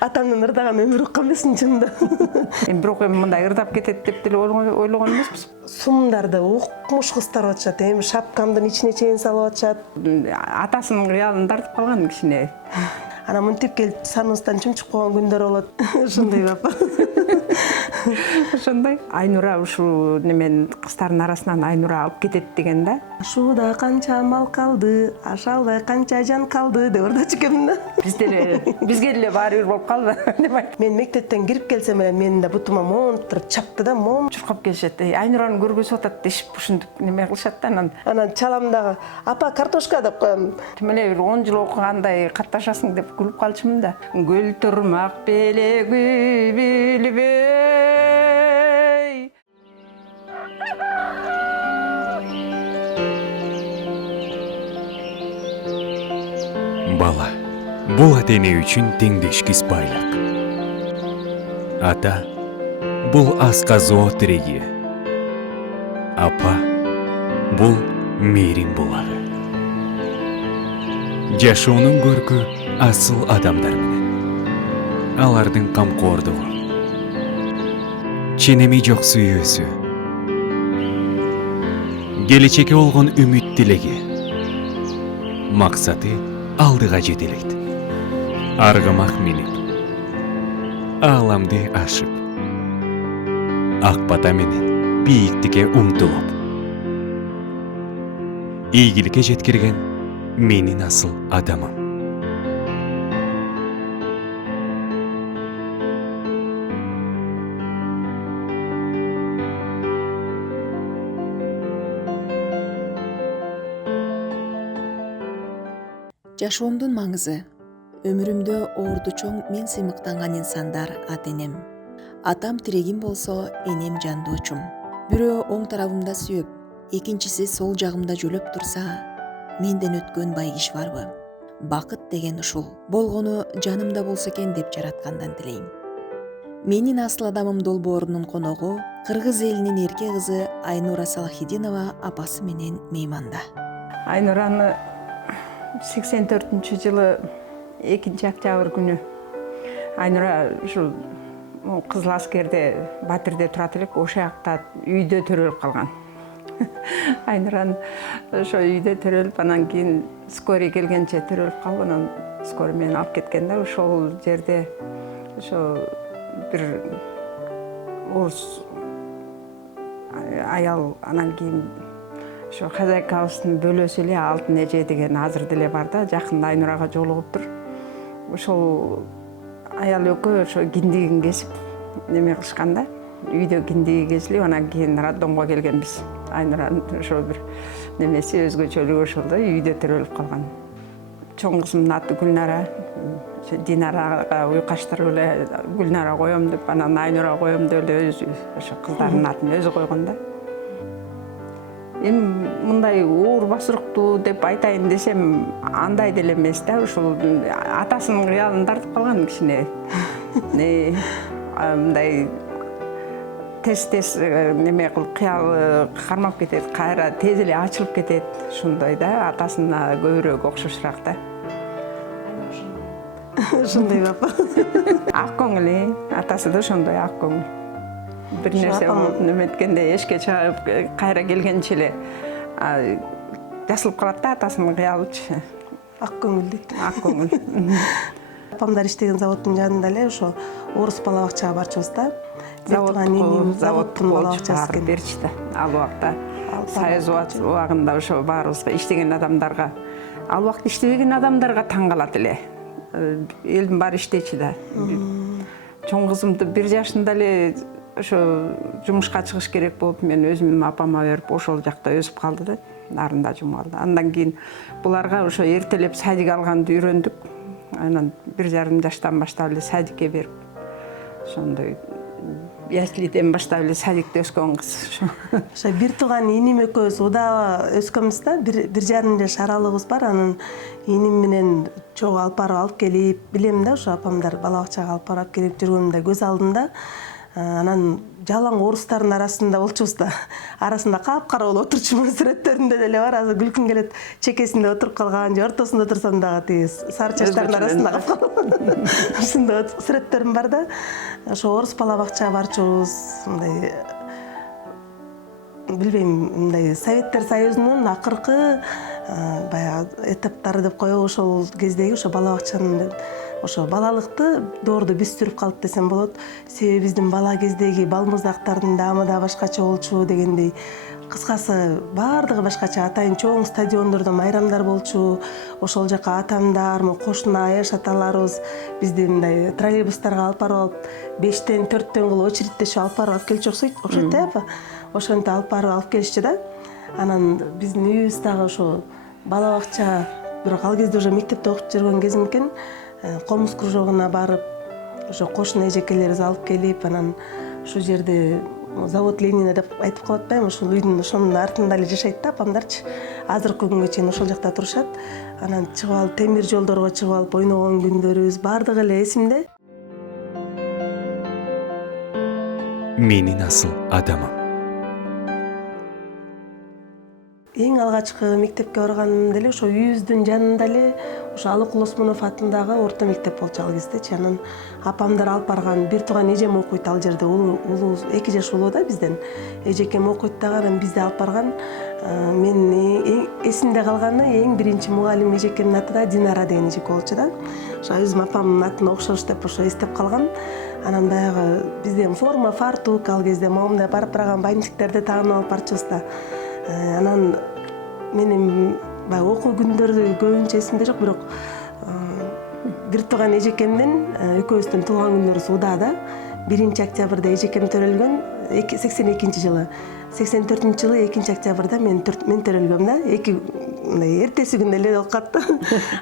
Атамдын ырдаган өмүрү калбасын чынында. Бирок мындай ырдап кетет деп деле ойлогон эмеспиз. Сумдарды укмуш кыздар атышат, эми шапкамдын ичине чейин салып атышат. Атасынын кыялын тартып калган кичине. Ана мынтип келип саныбыздан чымчып койгон күндөр болот. Ушундай апа. Ошондой. Айнура ушул немен кыздардын арасынан Айнура алып кетет деген да. Шууда канча мал калды, ашалбай канча жан калды деп ырдачу экенмин да. Бизге деле баары бир болуп калды деп айт. Мен мектептен кирип келсем эле менин да бутума монтур чапты да, Чуркап келишет. Айнураны көргөзүп атат дешип ушинтип неме кылышат да анан. Анан чаламдагы апа картошка деп коем. Тим эле бир 10 жыл окугандай катташасың деп күлүп калчумун да. Гүл турмак белеги билбей. Бала бул ата-эне үчүн теңдешкис байлык. Ата бул асказоо тиреги. Апа бул мээрим булагы. Жашоонун көркү асыл адамдар менен. Алардын камкордугу. Ченеми жок сүйүүсү. Келечекке болгон үмүт тилеги. Максаты алдыга жетелейт. Аргымак минип, ааламды ашып, ак бата менен бийиктикке умтулуп, ийгиликке жеткирген менин асыл адамым. Жашоомдун маңызы. Өмүрүмдө оорду чоң мен сыймыктанган инсандар ата-энем. Атам тирегим болсо, энем жандоочум. Бирөө оң тарабымда сүйөп, экинчиси сол жагымда жөлөп турса, менден өткөн бай киши барбы? Бакыт деген ушул. Болгону жанымда болсо экен деп жараткандан тилейм. Менин асыл адамым долбоорунун коногу Кыргыз элинин эрке кызы Айнура Салахидинова апасы менен мейманда. Айнураны 84-жылы 2-октябрь күнү Айнура ушул Кызыл аскерде Батирде турат элек, ошол жакта үйдө төрөлүп калган. Айнуран ошо үйдө төрөлүп, анан кийин скорый келгенче төрөлүп калып, анан скорый менен алып кеткен да. Ошол жерде ошо бир орус аял, анан кийин ошо хозяйкабыздын бөлөсү эле Алтын эже деген азыр деле бар да, жакында Айнурага жолугуптур. Ошол аял экөө ошо киндигин кесип неме кылышкан да. Үйдө киндиги кесилип, анан кийин роддомго келгенбиз. Айнуранын ошо бир немеси өзгөчөлүгү ошол да, үйдө төрөлүп калган. Чоң кызымдын аты Гүлнара. Динарага уйкаштырып эле Гүлнара коем деп, анан Айнура коем деп эле өзү ошо кыздардын атын өзү койгон да. Эми мындай оор басырыктуу деп айтайын десем, андай деле эмес да, ушул атасынын кыялын тартып калган кичине. Мындай тез неме кылып кыялы кармап кетет, кайра тез эле ачылып кетет, ушундай да, атасына көбүрөөк окшошураак да. Ушундай апа. Ак көңүл, атасы да ошондой ак көңүл. Бир нерсе болуп неметкенде эшикке чыгып кайра келгенче эле жасылып калат да атасынын кыялычы. Ак көңүл дейт. Ак көңүл. Апамдар иштеген заводдун жанында эле ошо орус бала бакчага барчубуз да. Заводдун бала бакчасы экен. Берчи да. Ал убакта Союз убагында ошо баарыбызга иштеген адамдарга, ал убакта иштебеген адамдарга таң калат эле. Элдин баары иштечи да. Чоң кызымды 1 жашында эле ошо жумушка чыгыш керек болуп, мен өзүм апама берип ошол жакта өсүп калды да, нарында жумалды. Андан кийин буларга ошо эртелеп садик алганды үйрөндүк. Анан 1,5 жаштан баштап эле садикке берип, ошондой яслиден баштап эле садикте өскөн кыз. Ошо бир тууган иним экөөбүз удаа өскөнбүз да, 1,5 жаш аралыгыбыз бар. Анан иним менен чогуу алып келип, билем да, ошо апамдар бала бакчага алып барып келип жүргөнүмдө көз алдымда. Анан жалаң орустардын арасында болчубуз да. Арасында капкара болуп отурчумун, сүрөттөрүндө деле бар. Азыр күлкүм келет. Чекесинде отуруп калган, же ортосунда турсам дагы тиги сары чачтардын арасында калган. Ушундай сүрөттөрүм бар да. Ошо орус бала бакчага барчубуз. Мындай билбейм, мындай Советтер Союзунун акыркы баягы этаптары деп коебу, ошол кездеги ошо бала бакчанын ошо балалыкты доорду биз сүрүп калдык десем болот. Себеби биздин бала кездеги балмуздактардын даамы да башкача болчу дегендей. Кыскасы баардыгы башкача. Атайын чоң стадиондордо майрамдар болчу. Ошол жака атамдар, кошуна аяш аталарыбыз бизди мындай троллейбустарга алып барып алып, 5тен 4төн кылып очередтешип алып барып алып келчү окшойт да апа. Ошентип алып барып алып келишчи да. Анан биздин үйүбүз дагы ошо бала бакча, бирок ал кезде уже мектепте окуп жүргөн кезим экен. Комуз кружогуна барып, ошо кошуна эжекелерибиз алып келип, анан ушул жерде завод Ленина деп айтып калып атпаймынбы, ошол үйдүн ошонун артында эле жашайт да апамдарчы. Азыркы күнгө чейин ошол жакта турушат. Анан чыгып алып, темир жолдорго чыгып алып ойногон күндөрүбүз баардыгы эле эсимде. Менин асыл адамым. Эң алгачкы мектепке барганым деле ошо үйүбүздүн жанында эле ошо Алык Осмонов атындагы орто мектеп болчу ал кездечи. Анан апамдар алып барган, бир тууган эжем окуйт ал жерде, улуу 2 жаш улуу да бизден. Эжекем окуйт дагы, анан бизди алып барган. Менин эң эсимде калганы эң биринчи мугалим эжекемдин аты да Динара деген эжеке болчу да. Ошо өзүм апамдын атына окшош деп ошо эстеп калгам. Анан баягы бизде форма, фартук ал кезде моундай барып-барган бантиктерди тагынып алып барчубуз да. Анан менин баягы окуу күндөрү көбүнчө эсимде жок, бирок бир тууган эжекемдин экөөбүздүн туулган күнүбүз удада. 1-октябрда эжекем төрөлгөн, 82-жылы. 84-жылы 2-октябрда мен төрөлгөм да. Мындай эртеси күнү эле болуп калды.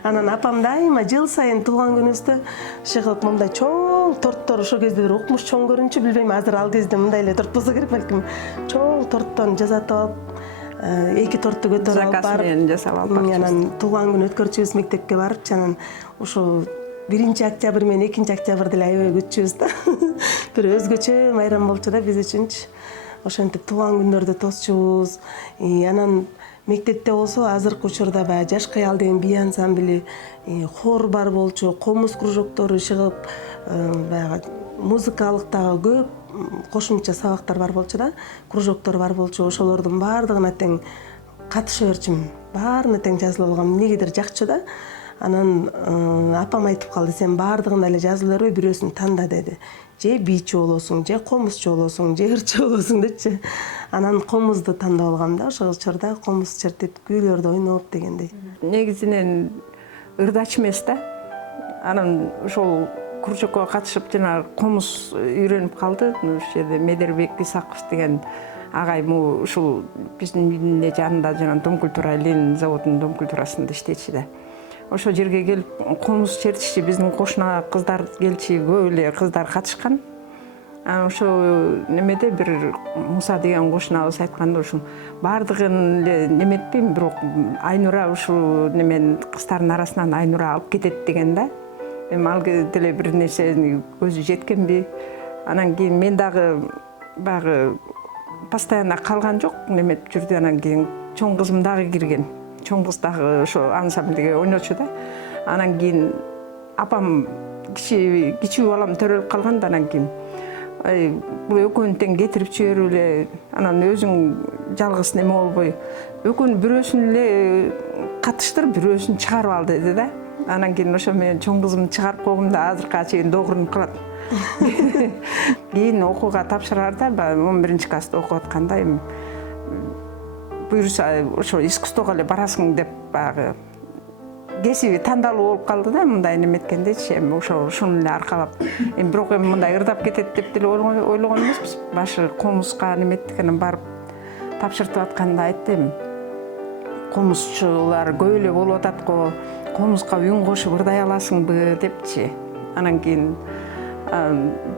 Анан апам дайыма жыл сайын туулган күнүбүздө чыгып мындай чоң торттор, ошол кезде бир укмуш чоң көрүнчү, билбейм, азыр ал кезде мындай эле торт болсо керек балким. Чоң торттон жасатып алып, 2 тортты көтөрүп алып барып, заказ менен жасап алып барчу. Анан туулган күн өткөрчүбүз мектепке барып, анан ошо 1-октябрь менен 2-октябрды эле аябай күтчүбүз да. Бир өзгөчө майрам болчу да биз үчүнчү. Ошентип туулган күндөрдү тосчубуз. Анан мектепте болсо азыркы учурда баягы Жаш кыял деген бий ансамбли, хор бар болчу, комуз кружоктору чыгып, баягы музыкалык дагы көп кошумча сабактар бар болчу да, кружоктор бар болчу. Ошолордун баардыгына тең катыша берчүмүн. Баарына тең жазылып алгам. Эмнегедир жакчу да. Анан апам айтып калды, сен баардыгына эле жазыла бербей бирөөсүн танда деди. Же бийчи болосуң, же комузчу болосуң, же ырчы болосуң депчи. Анан комузду тандап алгам да, ошол учурда комуз чертип, күүлөрдү ойноп дегендей. Негизинен ырдач эмес да. Анан ошол кружокко катышып жана комуз үйрөнүп калды. Ошол жерде Медербек Исаков деген агайым ушул биздин үйдүн жанында жана Дом культура, Ленин заводунун Дом культурасында иштечи да. Ошол жерге келип комуз чертишти, биздин кошуна кыздар келчи, көп эле кыздар катышкан. Ошо немеде бир Муса деген кошунабыз айтканда, ушул баардыгын эле неметпейм, бирок Айнура ушул немен кыздардын арасынан Айнура алып кетет деген да. Эми ал деле бир нерсени көзү жеткенби. Анан кийин мен дагы баягы постоянно калган жок, неметип жүрдү. Анан кийин чоң кызым дагы кирген. Чоң кыз дагы ошо ансамбльге ойночу да. Анан кийин апам кичүү балам төрөлүп калганда, анан кийин бул экөөнү тең кетирип жиберип эле, анан өзүң жалгыз неме болбой, экөөнү бирөөсүн эле катыштыр, бирөөсүн чыгарып ал деди да. Анан кийин ошо менен чоң кызымды чыгарып койгом да, азыркыга чейин догурунуп калат. Кийин окууга тапшырарда, 11-класста окуп атканда эми буюрса ошо искусствого эле барасың деп баягы кесиби тандалуу болуп калды да, мындай неметкендечи. Эми ошону эле аркалап, эми бирок эми мындай ырдап кетет деп деле ойлогон эмеспиз. Башы комузга неметтик, анан барып тапшыртып атканда айтты, эми комузчулар көп эле болуп атат го, комузга үн кошуп ырдай аласыңбы депчи. Анан кийин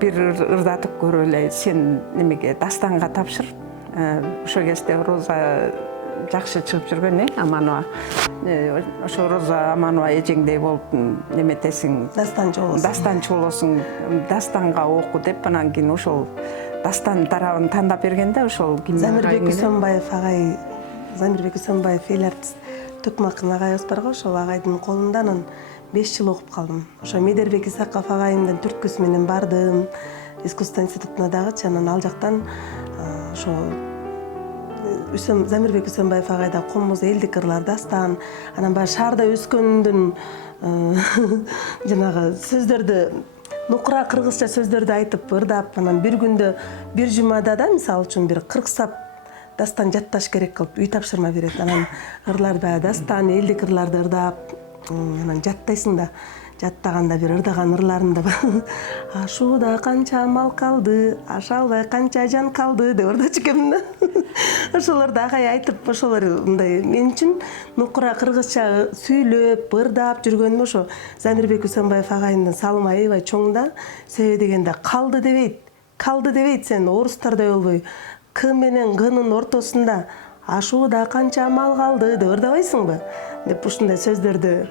бир ырдатып көрүп эле, сен немеге Дастанга тапшыр. Ошол кезде Роза жакшы чыгып жүргөн, Аманова. Ошо Роза Аманова эжеңдей болуп неметесиң, дастанчы болосуң, дастанга оку деп, анан кийин ошол дастан тарабын тандап бергенде ошол Замирбек Үсөнбаев агай, Замирбек Үсөнбаев эл артист Төкмакын агайыбыз барго, ошол агайдын колунда анан 5 жыл окуп калдым. Ошо Медербек Исаков агайымдын түрткүсү менен бардым искусство институтуна дагычы, анан ал жактан ошо Замирбек Үсөнбаев агайда комуз, элдик ырлар, дастан, анан баягы шаарда өскөндүн жанагы сөздөрдү, нукура кыргызча сөздөрдү айтып ырдап, анан бир күндө, бир жумада да мисалы үчүн бир 40 сап дастан жатташ керек кылып үй тапшырма берет. Анан ырлар баягы дастан, элдик ырларды ырдап, анан жаттайсың да. Жаттаганда бир ырдаган ырларымда ашууда канча мал калды, аша албай канча жан калды деп ырдачу экенмин да. Ошолорду агай айтып, ошолор мындай мен үчүн нукура кыргызча сүйлөп, ырдап жүргөнүм ошо Замирбек Үсөнбаев агайымдын салымы аябай чоң да. Себеби дегенде калды дебейт сен орустардай болбой. К менен Гнын ортосунда ашууда канча мал калды деп ырдабайсыңбы? Деп ушундай сөздөрдү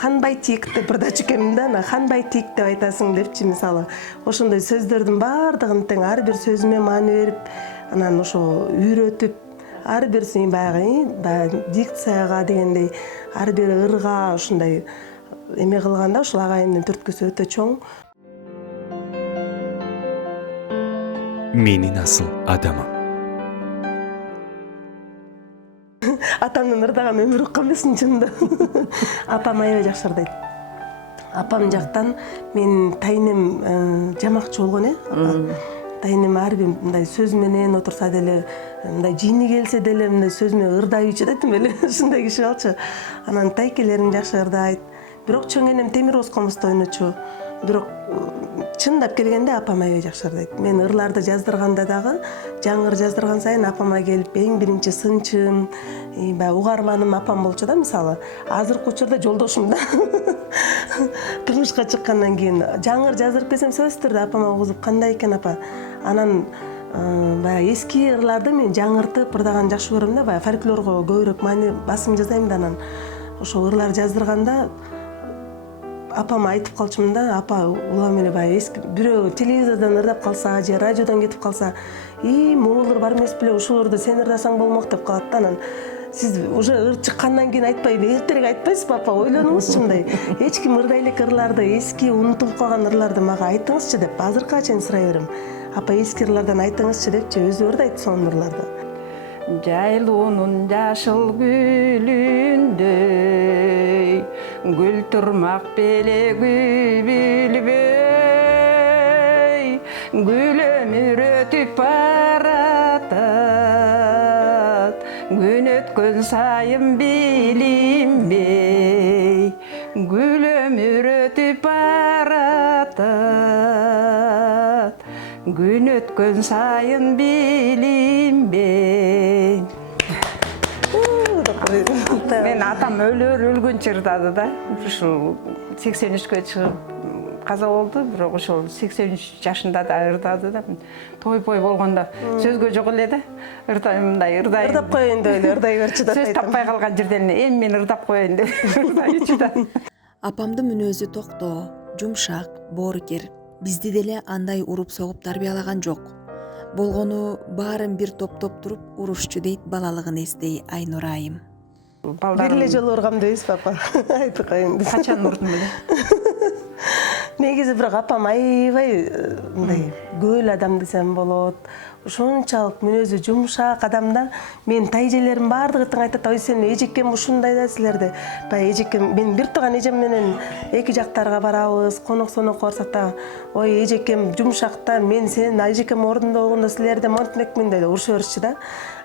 ханбайтик деп ырдачу экенмин да, ханбайтик деп айтасың депчи мисалы. Ошондой сөздөрдүн баардыгын тең ар бир сөзүмө маани берип, анан ошо үйрөтүп, ар бирсин баягы дикцияга дегендей, ар бир ырга ушундай эме кылганда ошол агайымдын түрткүсү өтө чоң. Meni nasıl adamım? Атамдын ырдаган өмүрү калбасын чынында. Апам аябай жакшы ырдайт. Апам жактан менин тайнем жамакчы болгон, Тайнем ар бир мындай сөз менен отурса деле, мындай жини келсе деле мындай сөз менен ырдайчу да тим эле, ушундай киши болчу. Анан тайкелерин жакшы ырдайт. Бирок чоң энем Темирбоз комузда ойночу. Бирок чындап келгенде апам аябай жакшы ырдайт. Мен ырларды жаздырганда дагы, жаңы ыр жаздырган сайын апама келип, эң биринчи сынчым, баягы угарманым апам болчу да, мисалы. Азыркы учурда жолдошум да. Турмушка чыккандан кийин жаңы ыр жаздырып келсем, сөзсүз түрдө апама угузуп, кандай экен апа? Анан баягы эски ырларды мен жаңыртып ырдаган жакшы көрөм да, баягы фольклорго көбүрөөк маани басым жасайм да, анан ошо ырлар жаздырганда апама айтып калчумун да, апа улам эле баягы эски бирөө телевизордон ырдап калса же радиодон кетип калса, могулар бар эмес беле, ушуларды сен ырдасаң болмок деп калат да. Анан сиз уже ыр чыккандан кийин айтпай, эртерээк айтпайсызбы апа, ойлонуңузчу мындай. Эч ким ырдай элек ырларды, эски унутулуп калган ырларды мага айтыңызчы деп азыркыга чейин сурай берем. Апа эски ырлардан айтыңызчы депчи, өзү ырдайт сонун ырларды. Жайлуунун жашыл гүлүндөй гүл турмак белеги билбей, гүл өмүр өтүп баратат, күн өткөн сайын билинбей, гүл өмүр өтүп баратат, күн өткөн сайын билинбей. Мен атам өлгөнчө ырдады да. Ушул 83-кө чыгып каза болду, бирок ошол 83 жашында да ырдады да. Той-пой болгондо сөзгө жок эле да. Мындай ырдайм. Ырдап коеюн деп эле ырдай берчү да. Сөз таппай калган жерден эми мен ырдап коеюн деп ырдайчу да. Апамдын мүнөзү токтоо, жумшак, боорукер. Бизди деле андай уруп согуп тарбиялаган жок. Болгону баарын бир топтоп туруп урушчу дейт балалыгын эстей Айнур айым. Бир эле жолу ургам дейсизби апа? Айтып коеюн. Качан урдум эле? Негизи бирок апам аябай мындай көөл адам десем болот. Ошончалык мүнөзү жумшак адамда. Мен тайжелерим баардыгы тең айтат, ой сен эжекем ушундай да силерде. Баягы эжекем, мен бир тууган эжем менен эки жактарга барабыз, конок-сонокко барсак да, ой эжекем жумшакта, мен сенин эжекем ордунда болгондо силерде монтмекмин деп уруша беришчи да.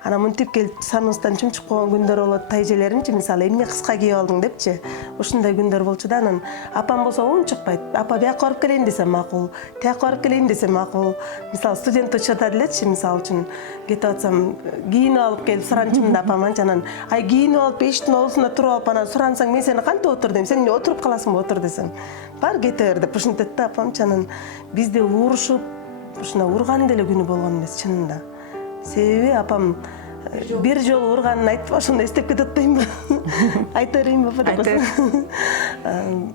Анан мынтип келип саныбыздан чумчуп койгон күндөр болот, тайжелеримчи мисалы эмне кыска кийип алдың депчи. Ушундай күндөр болчу да. Анан апам болсо унчукпайт. Апа бияка барып келейин десем макул, тияка барып келейин десем макул. Мисалы студент учурда делечи, мисалы үчүн кетип атсам, кийинип алып келип суранчумун апам анан, ай кийинип алып эшиктин оозунда туруп алып анан сурансаң мен сени кантип отур дейм, сен эмне отуруп каласыңбы отур десем. Бар кете бер деп ушинтет да апамчы. Анан бизде урушуп, ушундай урган деле күнү болгон эмес чынында. Себеби апам бир жолу урганын айтып ошондо эстеп кетип атпаймынбы? Айта берейинби апа деп атсам.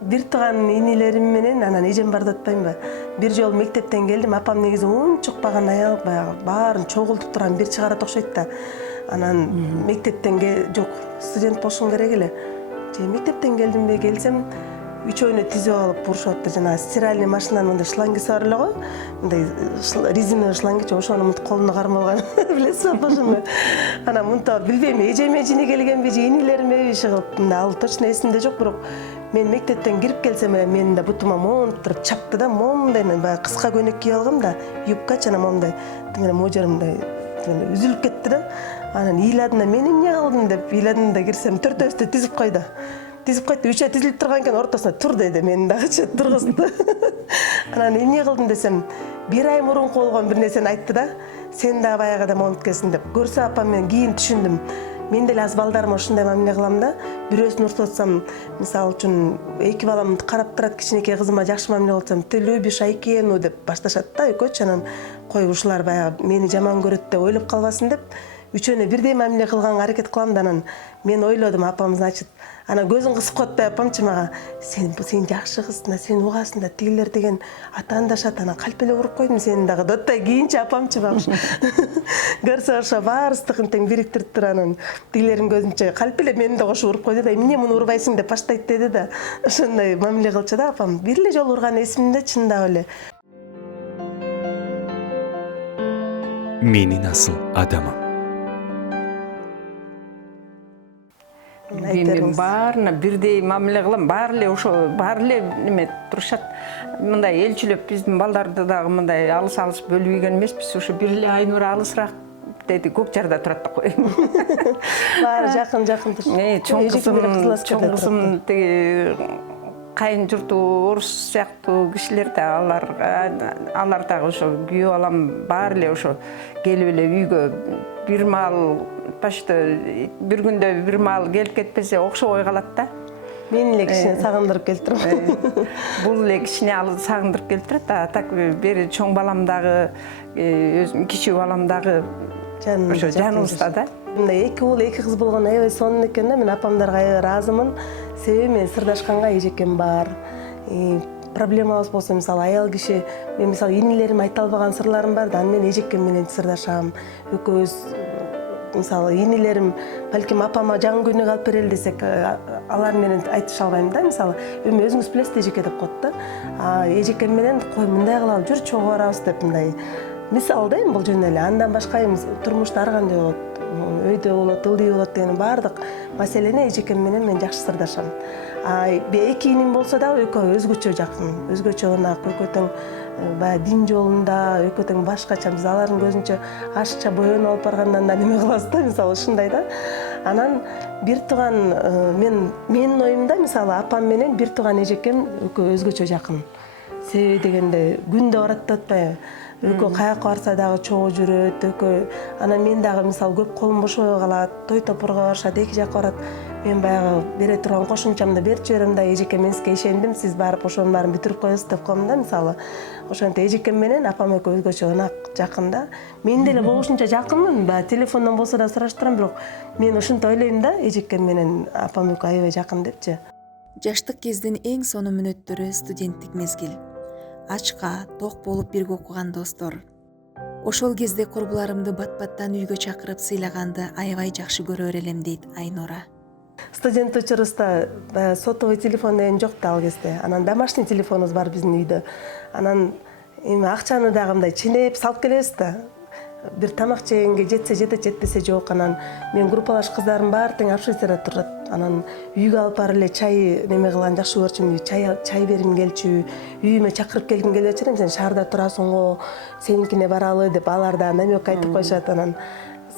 Бир тууган инилерим менен анан эжем бар деп атпаймынбы? Бир жолу мектептен келдим, апам негизи унчук баган аял, баягы баарын чогултуп турган бир чыгарат окшойт да. Анан мектептен жок, студент болушум керек эле. Же мектептен келдимби, келсем үчөөнү тизип алып бурушуп атты. Жана стиральный машинанын мындай шлангысы бар эле го. Мындай резиновый шлангычы, ошону мынтип колуна кармалган. Билесизби апа ошону? Анан мынтип билбейм, эжеме жини келгенби, же инилериме иши кылып, мындай ал точно эсимде жок, бирок мен мектептен кирип келсем эле менин да бутума монтуп чапты да, момундай баягы кыска көйнөк кийип алгам да, юбкачы анан момундай менен могу жерим мындай үзүлүп кетти да. Анан ыйладым да, мен эмне кылдым деп ыйладым да, кирсем төртөөбүздү тизип койду. Тизип койду, үчөө тизилип турган экен, ортосуна тур деди, мени дагычы тургузду. Анан эмне кылдым десем, бир ай мурунку болгон бир нерсени айтты да, сен да баягыда момунт экенсиң деп. Көрсө апам мен кийин түшүндүм. Мен деле аз балдарыма ушундай мамиле кылам да, бирөөсүн уртуп атсам, мисалы үчүн эки балам карап турат, кичинекей кызыма жакшы мамиле кылып атсам, ты любишь Айкену деп башташат да, экөөчү. Анан кой ушулар баягы мени жаман көрөт деп ойлоп калбасын деп, үчөөнө бирдей мамиле кылганга аракет кылам да. Анан мен ойлодум, апам значит, анан көзүн кысып коет да апамчы мага, сен жакшы кызсың да, сен угасың да, тигилер деген атаандашат, анан калп эле уруп койдум сени дагы деп да. Кийинчи апамчы багыш көрсө ошо баарыбыздыкын тең бириктирип туруп, анан тигилердин көзүнчө калп эле мени да кошуп уруп койду да, эмне муну урбайсың деп баштайт деди да. Ошондой мамиле кылчу да апам. Бир эле жолу урган эсимде, чындап эле. Meni nasıl adamım? Мен баарына бирдей мамиле кылам, баары эле ошо, баары эле неме турушат. Мындай элчилеп биздин балдарды дагы мындай алыс бөлүп эмеспиз, ошо бир эле Айнура алысыраак деди, Көк Жарда турат да коем. Баары жакын туруш. Чоң кызым тиги кайын журту орус сыяктуу кишилер да, алар дагы ошо күйөө балам баары эле ошо келип эле үйгө бир маал, почти бир күндө бир маал келип кетпесе окшобой калат да. Мени эле кичине сагындырып келтирип. Бул эле кичине сагындырып келтирет да. Так бери чоң балам дагы, өзүм кичүү балам дагы ошо жаныбызда да. Мындай эки уул, эки кыз болгон аябай сонун экен да. Мен апамдарга аябай ыраазымын. Себеби мен сырдашканга эжекем бар. Проблемабыз болсо, мисалы аял киши, мен мисалы инилерим айта албаган сырларым бар да, аны мен эжекем менен сырдашам. Экөөбүз мисалы инилерим балким апама жаңы көйнөк алып берели десек, алар менен айтыша албайм да. Мисалы эми өзүңүз билесиз эжеке деп коет да. Эжекем менен кой мындай кылалы, жүр чогуу барабыз деп мындай мисалы да, эми бул жөн эле. Андан башка эми турмушта ар кандай болот, өйдө болот, ылдый болот деген баардык маселени эжекем менен мен жакшы сырдашам. Эки иним болсо дагы экөө өзгөчө жакын, өзгөчө ынак, экөө тең баягы дин жолунда, экөө тең башкача. Биз алардын көзүнчө ашыкча боенуп алып баргандан да неме кылабыз да, мисалы ушундай да. Анан бир тууган менин оюмда мисалы апам менен бир тууган эжекем экөө өзгөчө жакын. Себеби дегенде күндө барат деп атпайбы? Экөө каяка барса дагы чогуу жүрөт, экөө. Анан мен дагы мисалы көп колум бошобой калат, той топурга барышат, эки жакка барат. Мен баягы бере турган кошумчамды берип жиберем да, эжекем мен сизге ишендим, сиз барып ошонун баарын бүтүрүп коесуз деп коем да, мисалы. Ошентип эжекем менен апам экөө өзгөчө ынак, жакын да. Мен деле болушунча жакынмын, баягы телефондон болсо да сураштырам, бирок мен ушинтип ойлойм да, эжекем менен апам экөө аябай жакын депчи. Жаштык кездин эң сонун мүнөттөрү студенттик мезгил. Ачка, ток болуп бирге окуган достор. Ошол кезде курбуларымды бат-баттан үйгө чакырып сыйлаганды аябай жакшы көрөр элем дейт Айнура. Студент учурубузда сотовый телефон деген жок да ал кезде. Анан домашний телефонубуз бар биздин үйдө. Анан эми акчаны дагы мындай ченеп салып келебиз да. Бир тамак жегенге жетсе жетет, жетпесе жок. Анан мен группалаш кыздарым баары тең общежитиеде турат. Анан үйгө алып барып эле чай неме кылган жакшы көрчүмүн. Чай берим келчү, үйүмө чакырып келгим келет элем. Сен шаарда турасың, сеникине баралы деп алар да намек айтып коюшат. Анан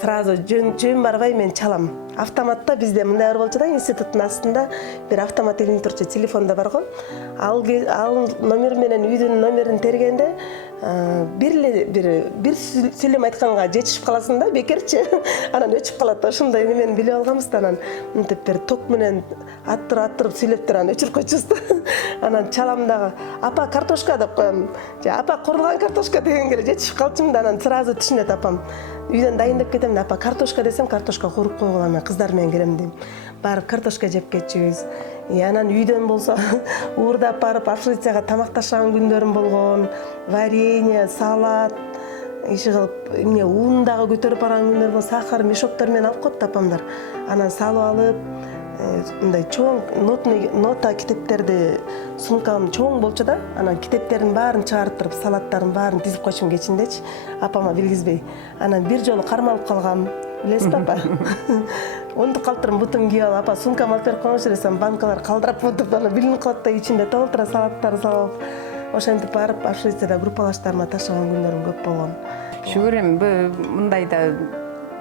сразу жөн барбай мен чалам. Автоматта бизде мындай бар болчу да, институттун астында бир автомат илинип турчу, телефонда бар го. Ал номер менен үйдүн номерин тергенде бир сүйлөм айтканга жетишип каласың да, бекерчи. Анан өчүп калат. Ошондой немени билип алганбыз да, анан мынтип бир ток менен аттырып сүйлөп туруп анан өчүрүп койчубуз да. Анан чалам дагы, апа картошка деп коем. Же апа курулган картошка дегенге жетишип калчумун да, анан сразу түшүнөт апам. Үйдөн дайындап кетем да, апа картошка десем, картошка куруп койгула, мен кыздар менен келем дейм. Барып картошка жеп кетчүбүз. Анан үйдөн болсо уурдап барып Австрияга тамакташкан күндөрүм болгон. Варенье, салат, иши кылып, эмне ун дагы көтөрүп барган күндөр болсо, сахар мешоктор менен алып коет апамдар. Анан салып алып, мындай чоң нота китептерди, сумкам чоң болчу да, анан китептердин баарын чыгарып туруп, салаттардын баарын тизип койчумун кечиндечи, апама билгизбей. Анан бир жолу кармалып калгам, билесизби апа? Ондук калтырым бутум кийип алып, апа сумкам алып берип койгончу десем, банкалар калдырап отуруп, анан билинип калат да, ичинде толтура салаттар салып. Ошентип барып Австрияда группалаштарыма ташыган күндөрүм көп болгон. Шүгүр эми мындайда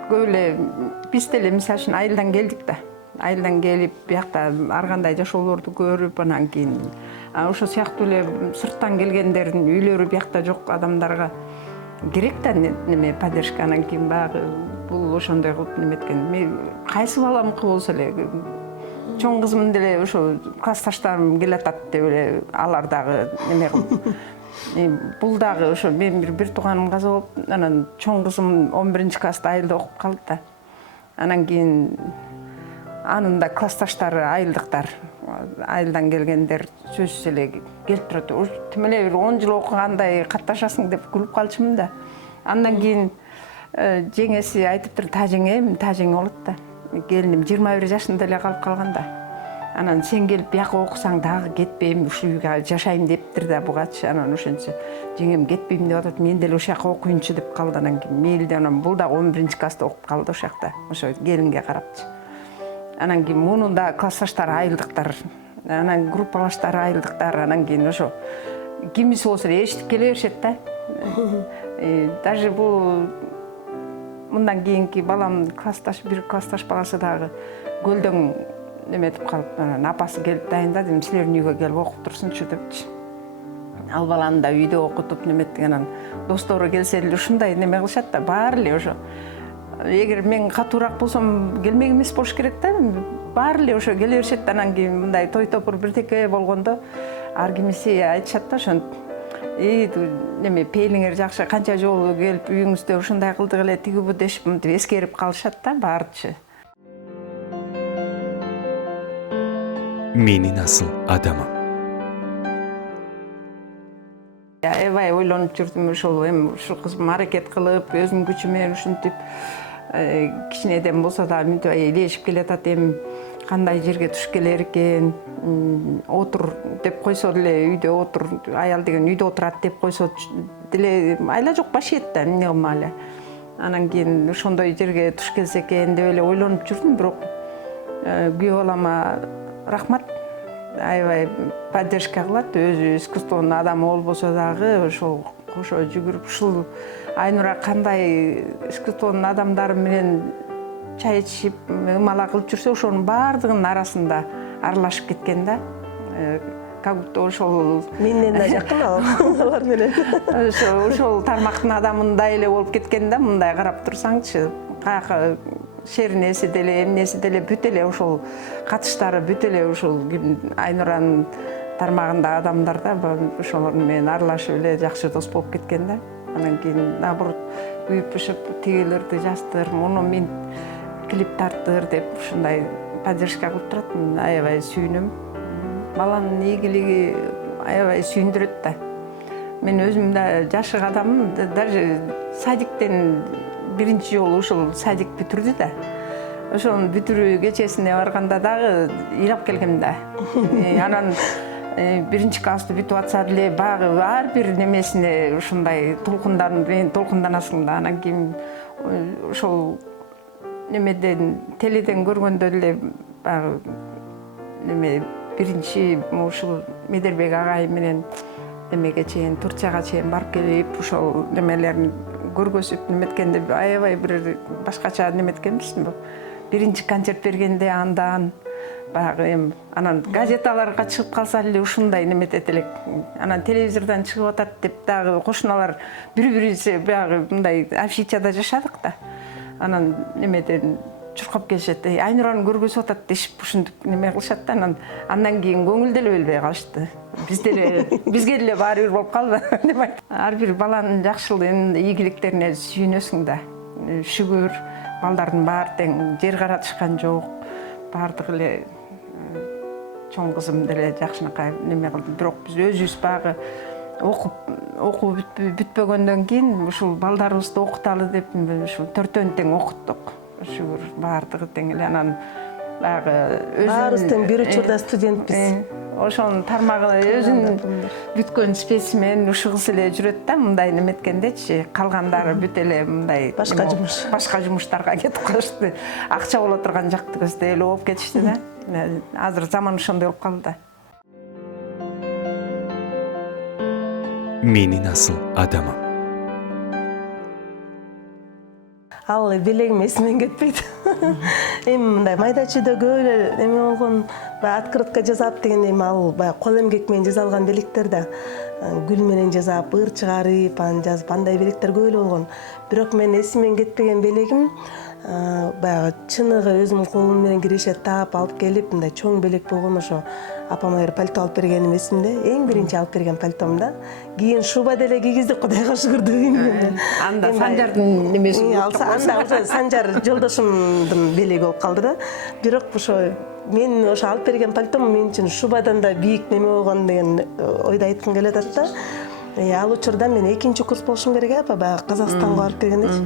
көп эле биз деле мисалы үчүн айылдан келдик да. Айылдан келип, биякта ар кандай жашоолорду көрүп, анан кийин ошо сыяктуу эле сырттан келгендердин үйлөрү биякта жок адамдарга керек да неме поддержка. Анан кийин баягы бул ошондой кылып неметкен. Мен кайсы баламыкы болсо эле чоң кызым деле ошо классташтарым келатат деп эле алар дагы неме кылып. Бул дагы ошо мен бир тууганым каза болуп, анан чоң кызым 11-класста айылда окуп калды да. Анан кийин анын да классташтары айылдыктар, айылдан келгендер сөзсүз эле келип турат. Тим эле бир 10 жыл окугандай катташасың деп күлүп калчумун да. Андан кийин жеңеси айтыптыр, та жеңе болот да. Келиним 21 жашында эле калып калган да. Анан сен келип бияка окусаң дагы кетпейм, ушул үйгө жашайм дептир да бугачы. Анан ошентсе жеңем кетпейм деп атат, мен деле ошол жака окуйнчу деп калды. Анан кийин мейли, анан бул да 11-класста окуп калды ошол жакта, ошо келинге карапчы. Анан кийин мунун да классташтары айылдыктар, анан группалаштары айылдыктар, анан кийин ошо кимиси болсо эшитип келе беришет да. Даже бул мындан кийинки балам бир классташ баласы дагы көлдөн неметип калып, анан апасы келип дайында, дедим, силердин үйгө келип окуп турсунчу депчи. Ал баланы да үйдө окутуп неметтик, анан достору келсе эле ушундай неме кылышат да, баары эле ошо. Эгер мен катуураак болсом келмек эмес болуш керек да, баары эле ошо келе беришет. Анан кийин мындай той топур бирдеке болгондо ар кимиси айтышат да, ошонт неме пейлиңер жакшы, канча жолу келип үйүңүздө ушундай кылдык эле, тиги бу дешип мынтип эскерип калышат да баарычы. Менин асыл адамым. Аябай ойлонуп жүрдүм, ошол эми ушул кызым аракет кылып, өзүнүн күчү менен ушинтип кичинеден болсо да мынтип илешип келатат, эми кандай жерге туш келер экен, отур деп койсо деле үйдө отур, аял деген үйдө отурат деп койсо деле айла жок баш ийет да, эмне кылма эле. Анан кийин ошондой жерге туш келсе экен деп эле ойлонуп жүрдүм, бирок күйөө балама рахмат, аябай поддержка кылат, өзү искусствонун адамы болбосо дагы ошол кошо жүгүрүп, ушул Айнура кандай искусствонун адамдары менен чай ичип, ымала кылып жүрсө, ошонун баардыгынын арасында аралашып кеткен да. Как будто ошол Менден да жакын алар менен. Ошол тармактын адамындай эле болуп кеткен да, мындай карап турсаңчы. Каяка шеринеси деле, эмнеси деле бүт эле ошол катыштары бүт эле ошол Айнуранын тармагындагы адамдар да, ошолор менен аралашып эле жакшы дос болуп кеткен да. Анан кийин наоборот күйүп-пышып тигилерди жаздыр, муну мен клип тарттыр деп ушундай поддержка кылып турат. Аябай сүйүнөм. Баланын ийгилиги аябай сүйүндүрөт да. Мен өзүм да жашык адаммын, даже садиктен биринчи жолу ушул садик бүтүрдү да. Ошонун бүтүрүү кечесине барганда дагы ыйлап келгем да. Анан биринчи классты бүтүп атса деле баягы ар бир немесине ушундай толкунданасың да. Анан кийин ошол немеден теледен көргөндө деле баягы неме биринчи ушул Медербек агай менен немеге чейин, Турцияга чейин барып келип, ошол немелерин көргөзүп неметкенде аябай бир башкача неметкенбиз. Биринчи концерт бергенде андан баягы эми анан газеталарга чыгып калса эле ушундай неметет элек. Анан телевизордон чыгып атат деп дагы кошуналар бири-бирибизге баягы мындай афишада жашадык да. Анан немеден чуркап келишет. Айнураны көргөзүп атат дешип ушинтип неме кылышат да. Андан кийин көңүл деле бөлбөй калышты. Бизге деле баары бир болуп калды деп айт. Ар бир баланын жакшылыгын, ийгиликтерине сүйүнөсүң да. Шүгүр, балдардын баары тең, жер каратышкан жок. Баардыгы эле чоң кызым деле жакшынакай неме кылды. Бирок биз өзүбүз багы окуп бүтпөгөндөн кийин ушул балдарыбызды окуталы деп ушул 4-төн тең окуттук. Шүгүр баардыгы тең эле анан баягы баарыбыз тең бир учурда студентпиз. Ошонун тармагы өзүнүн бүткөн спесимен ушул кыз эле жүрөт да, мындай неметкендечи. Калгандары бүт эле мындай башка жумуштарга кетип калышты. Акча боло турган жакты көздөй эле болуп кетишти да. Азыр заман ошондой болуп калды. Менин асыл адамым. Ал белегим эсимден кетпейт. Эми мындай майда чүйдө көп эле эме болгон, баягы открытка жасап дегенде эми ал баягы кол эмгек менен жасалган белектер да. Гүл менен жасап, ыр чыгарып, анан жазып андай белектер көп эле болгон. Бирок мен эсимден кетпеген белегим баягы чыныгы өзүмдүн колум менен киреше таап алып келип, мындай чоң белек болгон ошо апама бир пальто алып бергеним эсимде. Эң биринчи алып берген пальтом да. Кийин шуба деле кийгиздик, Кудайга шүгүр дейм. Анда Санжардын немеси анда уже Санжар жолдошумдун белеги болуп калды да. Бирок ошо мен ошо алып берген пальтом мен үчүн шубадан да бийик неме болгон деген ойду айткым келип атат да. Ал учурда мен 2-чи курс болушум керек апа, баягы Казакстанга барып келгендечи.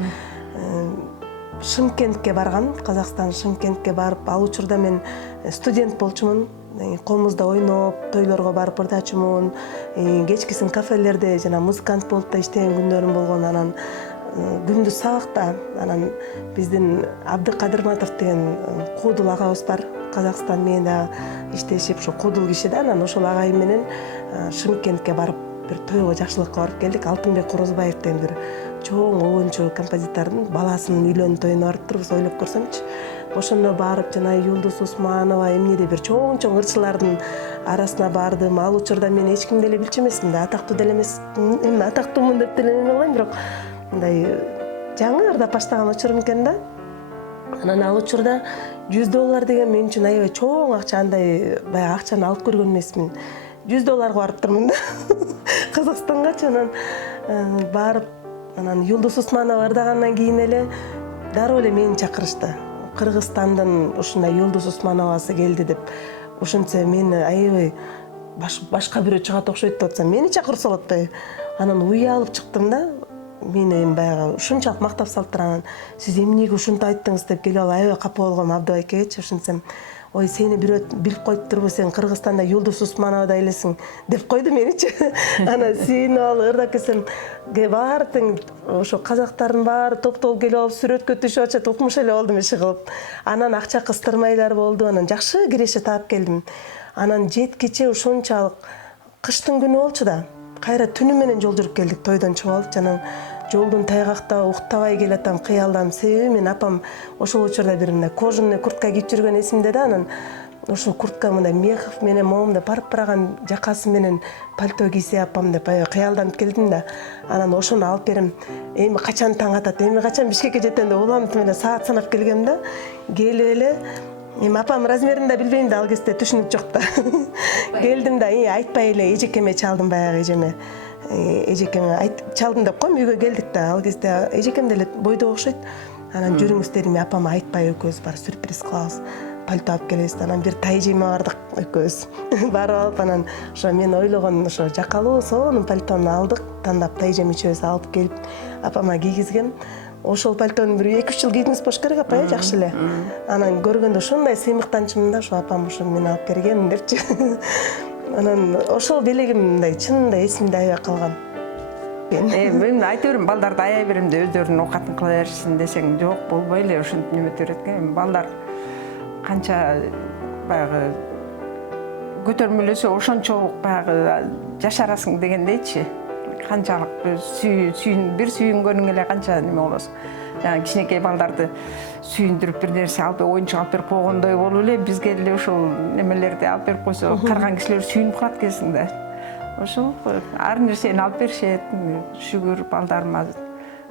Шымкентке барган, Казакстан Шымкентке барып, ал учурда мен студент болчумун. Колумузда ойноп, тойлорго барып ырдачумун. Кечкисин кафелерде жана музыкант болуп да иштеген күндөрүм болгон. Анан күндүз сабакта, анан биздин Абдыкадырматов деген куудул агабыз бар. Казакстан менен да иштешип, ошо куудул киши да. Анан ошол агайым менен Шымкентке барып, бир тойго жакшылыкка барып келдик. Алтынбек Корозбаев деген бир чоң оюнчу композитордун баласынын үйлөнүү тоюна барып турбуз, ойлоп көрсөңчү. Ошондо барып жана Юлдуз Усманова эмнеде бир чоң ырчылардын арасына бардым. Ал учурда мен эч кимди эле билчү эмесмин да, атактуу деле эмес. Эми атактуумун деп деле эме кылайын, бирок мындай жаңы ырдап баштаган учурум экен да. Анан ал учурда $100 деген мен үчүн аябай чоң акча, андай баягы акчаны алып көргөн эмесмин. $100 барып турмун да. Казакстангачы анан барып, анан Юлдуз Усманова ырдагандан кийин эле дароо эле мени чакырышты. Кыргызстандын ушундай Юлдуз Усмановасы келди деп. Ушунча мени аябай башка бирөө чыгат окшойт деп атсам, мени чакырса болот да. Анан уялып чыктым да. Мени эми баягы ушунчалык мактап салыптыр. Анан сиз эмнеге ушинтип айттыңыз деп келип алып аябай капа болгом Абдыбайкегечи. Ушинтсем, ой, сени бирөө билип коюптурбу, сен Кыргызстанда Юлдуз Усмановадай элесиң деп койду меничи. Анан сүйүнүп алып ырдап келсем, баары тең ошо казактардын баары топтолуп келип алып сүрөткө түшүп атышат, укмуш эле болдум иши кылып. Анан акча кыстырмайлар болду, анан жакшы киреше таап келдим. Анан жеткиче ушунчалык кыштын күнү болчу да. Кайра түнү менен жол жүрүп келдик, тойдон чыгып алып, жана жолдун тайгакта уктабай келатам, кыялдам. Себеби мен апам ошол учурда бир мындай кожаный куртка кийип жүргөн эсимде да. Анан ошол куртка мындай мехов менен моомдо парпыраган жакасы менен пальто кийсе апам деп аябай кыялданып келдим да. Анан ошону алып берем. Эми качан таң атат, эми качан Бишкекке жетем деп уламытып эле саат санап келгем да. Келип эле эми апам размерин да билбейм да, ал кезде түшүнүк жок да. Келдим да, айтпай эле эжекеме чалдым, баягы эжеме. Эжекеме чалдым деп коем, үйгө келдик да. Ал кезде эжекем деле бойдо окшойт. Анан жүрүңүз дедим, апама айтпай экөөбүз бар сюрприз кылабыз. Пальто алып келебиз. Анан бир тайжеме бардык экөөбүз. Барып алып, анан ошо мен ойлогон ошо жакалуу сонун пальтону алдык, тандап тайжем үчөөбүз алып келип апама кийгизгем. Ошол пальтону бир 2-3 жыл кийдиңиз болуш керек апа, жакшы эле. Анан көргөндө ушундай сыймыктанчымын да, ошо апам ошо мен алып берген депчи. Анан ошол белегим мындай чынында эсимде аябай калган. Мен айта берем, балдарды аяй берем де өздөрүнүн оокатын кыла беришсин десең, жок, болбой эле ушинтип немете берет экен. Балдар канча баягы көтөрмөлөсө ошончолук баягы жашарасың дегендейчи. Канчалык бир сүйүнгөнүң эле канча неме болосуң. жаңағы кичинекей балдарды сүйүндүрүп бир нерсе алып оюнчук алып берип койгондой болуп эле бизге эле ошол немелерди алып берип койсо карган кишилер сүйүнүп калат экенсиң да. Ошол ар нерсени алып беришет. Шүгүр балдарыма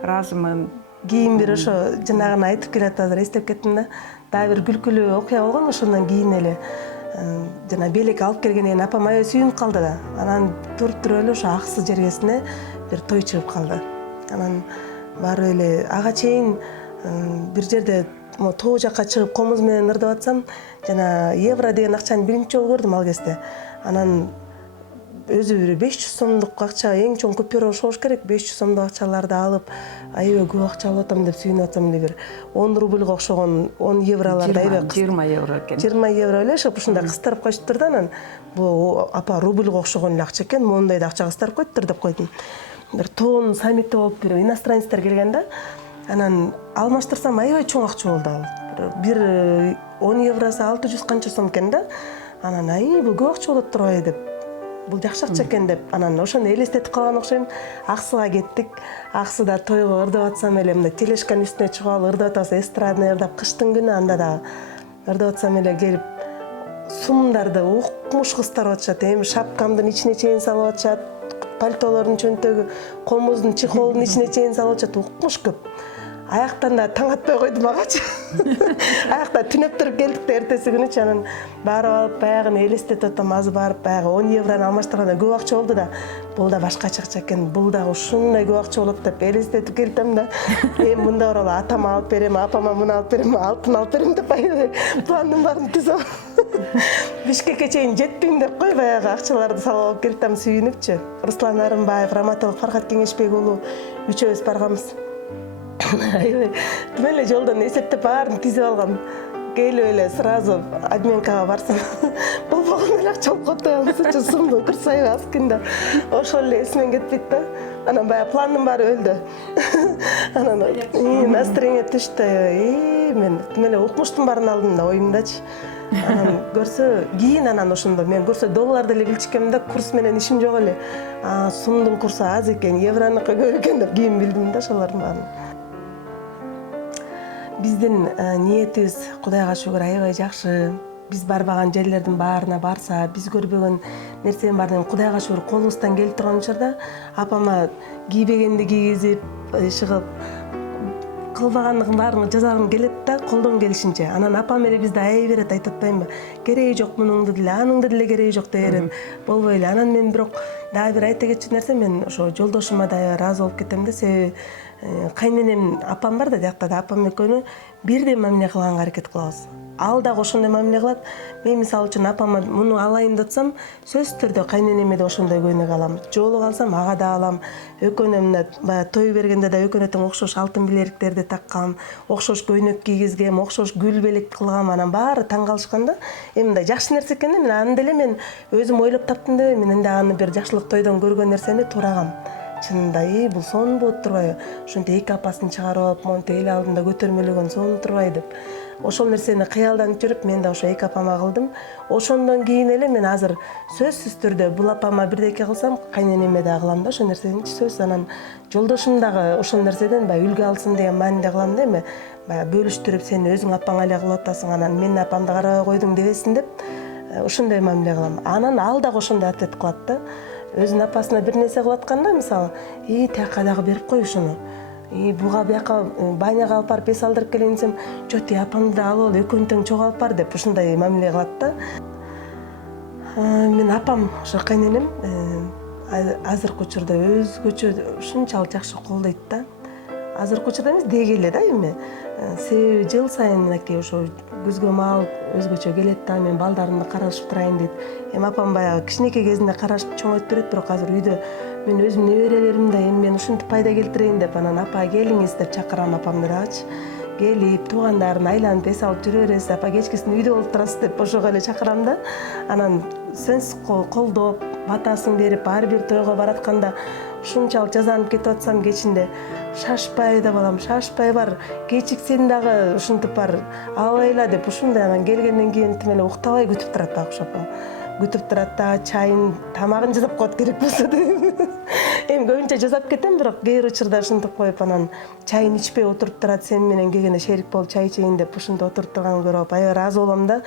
ыраазымын. Кийин бир ошо жанагыны айтып келатып азыр эстеп кеттим да. Дагы бир күлкүлүү окуя болгон ошондон кийин эле жана белек алып келгенден кийин апам аябай сүйүнүп калды да. Анан туруп эле ошо Аксы жергесине бир той чыгып калды. Анан барып эле ага чейин бир жерде тоо жакка чыгып комуз менен ырдап атсам, жана евро деген акчаны биринчи жолу көрдүм ал кезде. Анан өзү бир 500 сомдук акча, эң чоң купюра болуш керек. 500 сомдук акчаларды алып, аябай көп акча алып атам деп сүйүнүп атсам эле бир 10 рубльга окшогон 10 евроларды аябай 20 евро экен. 20 евро эле ушундай кыстырып коюштур да. Анан бул апа рубльга окшогон эле акча экен, моундай да акча кыстырып коюптур деп койдум. Бир тоонун саммити болуп бир иностранецтер келген да. Анан алмаштырсам аябай чоң акча болду ал. Бир 10 евросы 600 канча сом экен да. Анан бул көп акча болот турбайбы деп. Бул жакшы акча экен деп. Анан ошону элестетип калган окшойм. Аксыга кеттик. Аксыда тойго ырдап атсам эле мындай тележканын үстүнө чыгып алып ырдап атабыз, эстрадный ырдап, кыштын күнү анда дагы ырдап атсам эле келип сумдарды укмуш кыздар атышат. Эми шапкамдын ичине чейин салып атышат. Пальтолордун чөнтөгү, комуздун чехолдун ичине чейин салып атышат. Укмуш көп. Аяктан да таң атпай койдум агачы. Аякта түнөп туруп келдик да эртеси күнүчү. Анан барып алып баягыны элестетип атам, азыр барып баягы 10 еврону алмаштырганда көп акча болду да. Бул да башкача акча экен, бул дагы ушундай көп акча болот деп элестетип келдим да. Эми мында барып атама алып берем, апама муну алып берем, алтын алып берем деп пландын баарын түзөм. Бишкекке чейин жеттим деп кой, баягы акчаларды салып алып келдим сүйүнүпчү. Руслан Арымбаев, Раматылык Фархат Кеңешбек уулу үчөөбүз барганбыз. Мен эле жолдон эсептеп баарын тизип алгам. Келип эле сразу обменкага барсам, болбогон эле акча алып коюп койгонсучу сумдун кырсайы аскында. Ошол эле эсимен кетпейт да. Анан баягы пландын баары өлдү. Анан настроение түштү. Мен эле укмуштун баарын алдым да оюмдачы. Анан көрсө кийин анан ошондо мен көрсө долларды эле билчикем да, курс менен ишим жок эле. Сумдун курсу аз экен, евронуку көп экен деп кийин билдим да ошолордун баарын. Биздин ниетибиз Кудайга шүгүр аябай жакшы. Биз барбаган жерлердин баарына барса, биз көрбөгөн нерсенин баарын Кудайга шүгүр колубуздан келип турган учурда апама кийбегенди кийгизип, чыгып кылбагандыгын баарын жасагым келет да, колдон келишинче. Анан апам эле бизди аяй берет, айтып атпаймынбы? Кереги жок мунуңду деле, аныңды деле кереги жок дей берет. Болбой эле. Анан мен бирок дагы бир айта кетчү нерсе, мен ошо жолдошума да ыраазы болуп кетем да, себеби кайненем апам бар да, жакта да апам экөөнү бирдей мамиле кылганга аракет кылабыз. Ал дагы ошондой мамиле кылат. Мен мисалы үчүн апама муну алайын деп атсам, сөзсүз түрдө кайненеме да ошондой көйнөк алам. Жолук алсам ага да алам. Экөөнө мына баягы той бергенде да экөөнө тең окшош алтын билериктерди таккам, окшош көйнөк кийгизгем, окшош гүл белек кылгам. Анан баары таң калышкан да. Эми мындай жакшы нерсе экен да, мен аны деле мен өзүм ойлоп таптым деп, мен анда аны бир жакшылык тойдон көргөн нерсени турагам. Чынында бул сонун болот турбайбы? Ошентип эки апасын чыгарып алып, монтип эл алдында көтөрмөлөгөн сонун турбайбы деп. Ошол нерсени кыялданып жүрүп, мен да ошо эки апама кылдым. Ошондон кийин эле мен азыр сөзсүз түрдө бул апама бирдеке кылсам, кайненеме да кылам да ошол нерсени сөз. Анан жолдошум дагы ошол нерседен баягы үлгү алсын деген мааниде кылам да, эми баягы бөлүштүрүп сен өзүң апаңа эле кылып атасың, анан мен апамды карабай койдуң дебесин деп, ошондой мамиле кылам. Анан ал дагы ошондой ответ кылат да. Өзүнүн апасына бир нерсе кылып атканда, мисалы, тияка дагы берип кой ушуну. Буга бияка баняга алып барып эс алдырып келейин десем, жок апамды да алып ал, экөөнү тең чогуу алып бар деп ушундай мамиле кылат да. Мен апам, ошо кайненем, азыркы учурда өзгөчө ушунчалык жакшы колдойт да. Азыркы учурда эмес, деги эле да эми. Себеби жыл сайын мынакей ошо күзгө маал өзгөчө келет да, мен балдарымды карашып турайын дейт. Эми апам баягы кичинекей кезинде карашып чоңойтуп берет, бирок азыр үйдө мен өзүм неберелеримди эми мен ушинтип пайда келтирейин деп, анан апа келиңиз деп чакырам апамды дагычы. Келип, туугандарын айланып эс алып жүрө бересиз, апа кечкисин үйдө болуп турасыз деп ошого эле чакырам да. Анан сөзсүз колдоп, батасын берип, ар бир тойго баратканда ушунчалык жазанып кетип атсам кечинде шашпай да балам, шашпай бар, кечиксең дагы ушинтип бар, албайла деп ушундай. Анан келгенден кийин тим эле уктабай күтүп турат багы апам. күтүп турат дагы чайын тамагын жасап коет керек болсо деп эми көбүнчө жасап кетем, бирок кээ бир учурда ушинтип коюп анан чайын ичпей отуруп турат, сен менен келгенде шерик болуп чай ичейин деп ушинтип отуруп турганын көрүп аябай ыраазы болом да.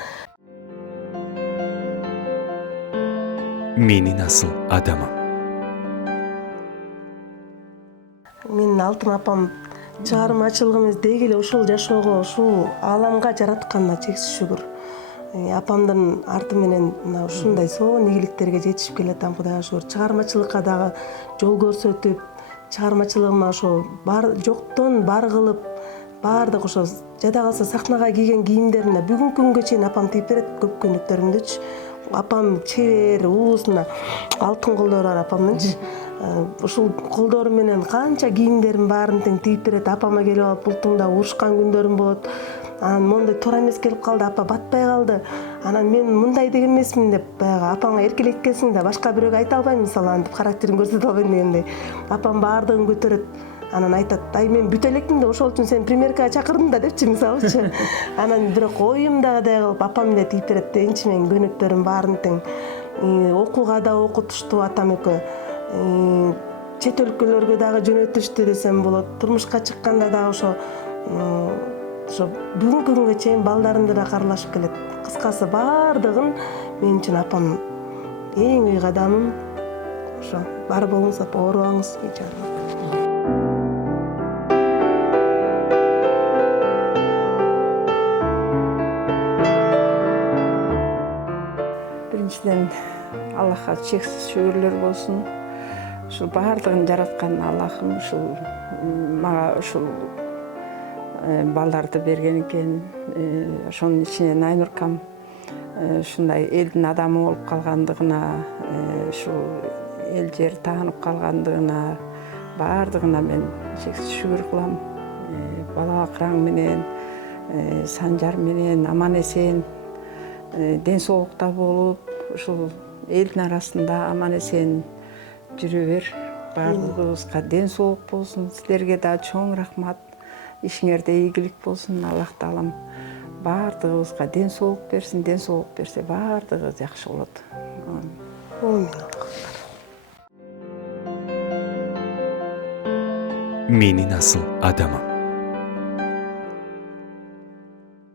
Менин асыл адамым. Менин алтын апам чыгармачылыгыбыз деги эле ушул жашоого, ушул ааламга жаратканына чексиз шүгүр. Апамдын арты менен мына ушундай сонун ийгиликтерге жетишип келатам, Кудайга шүгүр. Чыгармачылыкка дагы жол көрсөтүп, чыгармачылыгыма ошо жоктон бар кылып, баардык ошо жада калса сахнага кийген кийимдерине бүгүнкү күнгө чейин апам тийип берет көп күнүктөрүмдүчү. Апам чебер, уусуна алтын колдору бар апамдынчы. Ушул колдору менен канча кийимдерин баарын тең тийип берет. Апама келип алып бултуңда урушкан күндөрүм болот. Анан моундай туура эмес келип калды, апа батпай калды. Анан мен мындай деген эмесмин деп баягы апаңа эркелеткенсиң да башка бирөөгө айта албайм мисалы антип характерин көрсөтө албайм дегендей. Апам баардыгын көтөрөт. Анан айтат, ай мен бүтө элекмин да ошол үчүн сени примеркага чакырдым да депчи мисалычы. Анан бирок оюмдагыдай кылып апам эле тийип берет. Энчи мен көнөктөрүм баарын тең окууга да окутушту атам экөө. Чет өлкөлөргө дагы жөнөтүштү десем болот. Турмушка чыкканда дагы ошо бүгүнкү күнгө чейин балдарымды да каралашып келет. Кыскасы баардыгын мен үчүн апам эң ыйык адамым. Ошо бар болуңуз апа, оорубаңыз. Биринчиден Аллахка чексиз шүгүрлөр болсун. Ушул баардыгын жараткан Аллахым ушул мага ушул балдарды берген экен. Ошонун ичинен Айнуркам ушундай элдин адамы болуп калгандыгына, ушул эл жер таанып калгандыгына баардыгына мен чексиз шүгүр кылам. Бала-акыраң менен, Санжар менен аман эсен, ден соолукта болуп, ушул элдин арасында аман эсен жүрө бер. Баардыгыбызга ден соолук болсун. Силерге да чоң рахмат. Ишиңерде ийгилик болсун. Аллах таалам баардыгыбызга ден соолук берсин. Ден соолук берсе баардыгы жакшы болот. Менин асыл адамым.